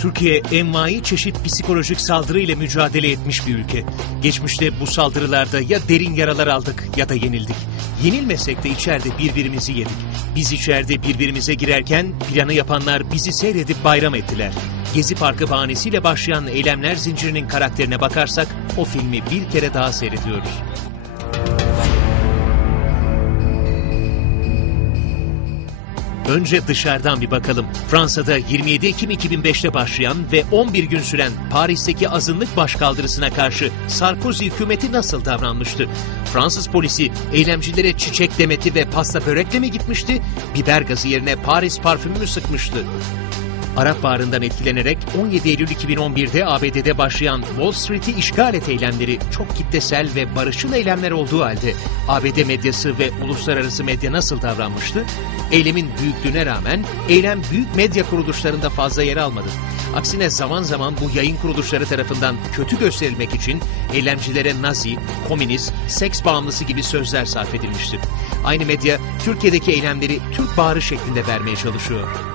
Türkiye envai çeşit psikolojik saldırı ile mücadele etmiş bir ülke. Geçmişte bu saldırılarda ya derin yaralar aldık ya da yenildik. Yenilmesek de içeride birbirimizi yedik. Biz içeride birbirimize girerken planı yapanlar bizi seyredip bayram ettiler. Gezi Parkı bahanesiyle başlayan eylemler zincirinin karakterine bakarsak o filmi bir kere daha seyrediyoruz. Önce dışarıdan bir bakalım. Fransa'da 27 Ekim 2005'te başlayan ve 11 gün süren Paris'teki azınlık başkaldırısına karşı Sarkozy hükümeti nasıl davranmıştı? Fransız polisi eylemcilere çiçek demeti ve pasta börekle mi gitmişti? Biber gazı yerine Paris parfümü mü sıkmıştı? Arap Baharı'ndan etkilenerek 17 Eylül 2011'de ABD'de başlayan Wall Street'i işgal et eylemleri çok kitlesel ve barışçıl eylemler olduğu halde ABD medyası ve uluslararası medya nasıl davranmıştı? Eylemin büyüklüğüne rağmen eylem büyük medya kuruluşlarında fazla yer almadı. Aksine zaman zaman bu yayın kuruluşları tarafından kötü gösterilmek için eylemcilere nazi, komünist, seks bağımlısı gibi sözler sarf edilmişti. Aynı medya Türkiye'deki eylemleri Türk Baharı şeklinde vermeye çalışıyor.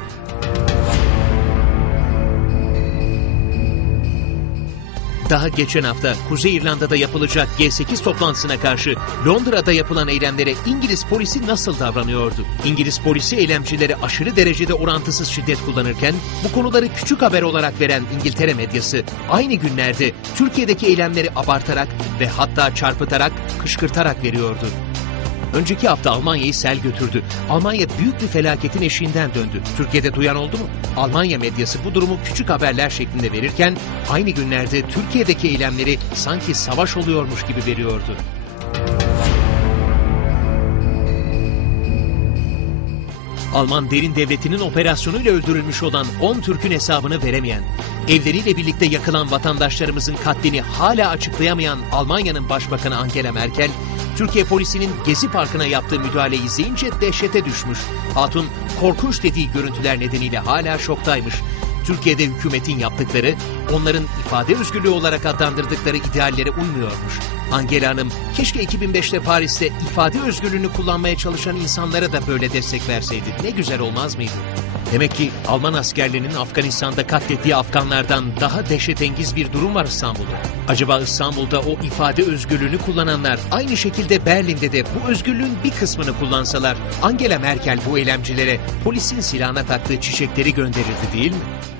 Daha geçen hafta Kuzey İrlanda'da yapılacak G8 toplantısına karşı Londra'da yapılan eylemlere İngiliz polisi nasıl davranıyordu? İngiliz polisi eylemcilere aşırı derecede orantısız şiddet kullanırken bu konuları küçük haber olarak veren İngiltere medyası aynı günlerde Türkiye'deki eylemleri abartarak ve hatta çarpıtarak, kışkırtarak veriyordu. Önceki hafta Almanya'yı sel götürdü. Almanya büyük bir felaketin eşiğinden döndü. Türkiye'de duyan oldu mu? Almanya medyası bu durumu küçük haberler şeklinde verirken aynı günlerde Türkiye'deki eylemleri sanki savaş oluyormuş gibi veriyordu. Alman derin devletinin operasyonuyla öldürülmüş olan 10 Türk'ün hesabını veremeyen, evleriyle birlikte yakılan vatandaşlarımızın katlini hala açıklayamayan Almanya'nın Başbakanı Angela Merkel, Türkiye polisinin Gezi Parkı'na yaptığı müdahale izleyince dehşete düşmüş. Hatun korkunç dediği görüntüler nedeniyle hala şoktaymış. Türkiye'de hükümetin yaptıkları onların ifade özgürlüğü olarak adlandırdıkları ideallere uymuyormuş. Angela Hanım keşke 2005'te Paris'te ifade özgürlüğünü kullanmaya çalışan insanlara da böyle destek verseydi. Ne güzel olmaz mıydı? Demek ki Alman askerlerinin Afganistan'da katlettiği Afganlardan daha dehşetengiz bir durum var İstanbul'da. Acaba İstanbul'da o ifade özgürlüğünü kullananlar aynı şekilde Berlin'de de bu özgürlüğün bir kısmını kullansalar Angela Merkel bu eylemcilere polisin silahına taktığı çiçekleri gönderirdi değil mi?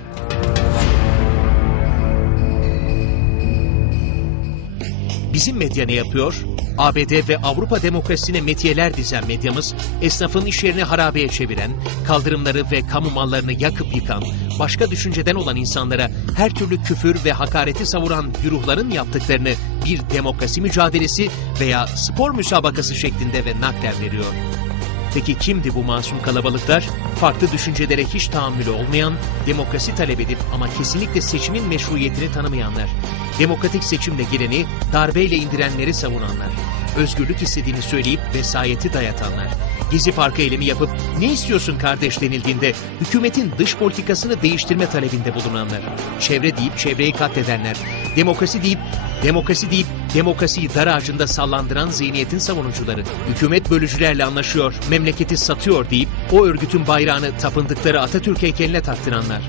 Bizim medya ne yapıyor? ABD ve Avrupa demokrasisine metiyeler dizen medyamız, esnafın iş yerini harabeye çeviren, kaldırımları ve kamu mallarını yakıp yıkan, başka düşünceden olan insanlara her türlü küfür ve hakareti savuran güruhların yaptıklarını bir demokrasi mücadelesi veya spor müsabakası şeklinde ve naklen veriyor. Peki kimdi bu masum kalabalıklar? Farklı düşüncelere hiç tahammülü olmayan, demokrasi talep edip ama kesinlikle seçimin meşruiyetini tanımayanlar. Demokratik seçimle geleni darbeyle indirenleri savunanlar. Özgürlük istediğini söyleyip vesayeti dayatanlar. Gezi Parkı eylemi yapıp ne istiyorsun kardeş denildiğinde hükümetin dış politikasını değiştirme talebinde bulunanlar. Çevre deyip çevreyi katledenler. Demokrasi deyip demokrasi deyip demokrasiyi dar ağacında sallandıran zihniyetin savunucuları. Hükümet bölücülerle anlaşıyor, memleketi satıyor deyip o örgütün bayrağını tapındıkları Atatürk heykeline taktıranlar.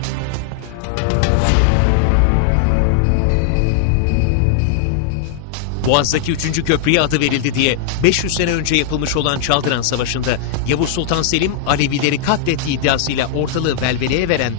Boğaz'daki 3. köprüye adı verildi diye 500 sene önce yapılmış olan Çaldıran Savaşı'nda Yavuz Sultan Selim Alevileri katlettiği iddiasıyla ortalığı velveleye veren,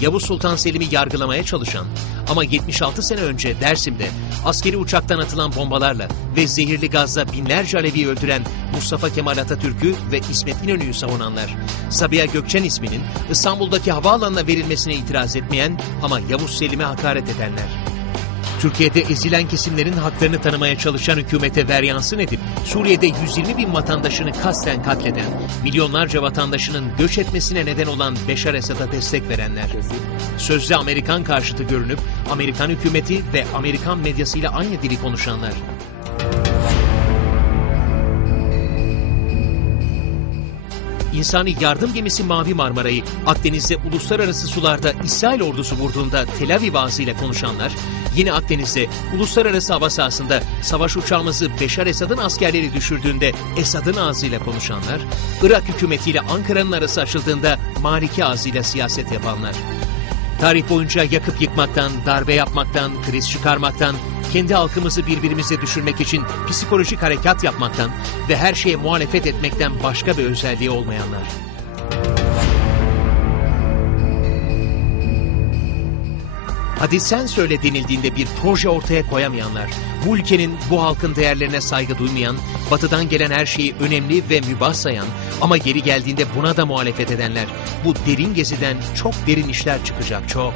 Yavuz Sultan Selim'i yargılamaya çalışan ama 76 sene önce Dersim'de askeri uçaktan atılan bombalarla ve zehirli gazla binlerce Alevi öldüren Mustafa Kemal Atatürk'ü ve İsmet İnönü'yü savunanlar, Sabiha Gökçen isminin İstanbul'daki havaalanına verilmesine itiraz etmeyen ama Yavuz Selim'e hakaret edenler. Türkiye'de ezilen kesimlerin haklarını tanımaya çalışan hükümete veryansın edip Suriye'de 120 bin vatandaşını kasten katleden, milyonlarca vatandaşının göç etmesine neden olan Beşar Esad'a destek verenler. Sözde Amerikan karşıtı görünüp Amerikan hükümeti ve Amerikan medyasıyla aynı dili konuşanlar. İnsani yardım gemisi Mavi Marmara'yı Akdeniz'de uluslararası sularda İsrail ordusu vurduğunda Tel Aviv ağzıyla konuşanlar, yine Akdeniz'de uluslararası hava sahasında savaş uçağımızı Beşar Esad'ın askerleri düşürdüğünde Esad'ın ağzıyla konuşanlar, Irak hükümetiyle Ankara'nın arası açıldığında Maliki ağzıyla siyaset yapanlar. Tarih boyunca yakıp yıkmaktan, darbe yapmaktan, kriz çıkarmaktan, kendi halkımızı birbirimize düşürmek için psikolojik harekat yapmaktan ve her şeye muhalefet etmekten başka bir özelliği olmayanlar. Hadi sen söyle denildiğinde bir proje ortaya koyamayanlar, bu ülkenin, bu halkın değerlerine saygı duymayan, batıdan gelen her şeyi önemli ve mübah sayan ama geri geldiğinde buna da muhalefet edenler, bu derin geziden çok derin işler çıkacak çok.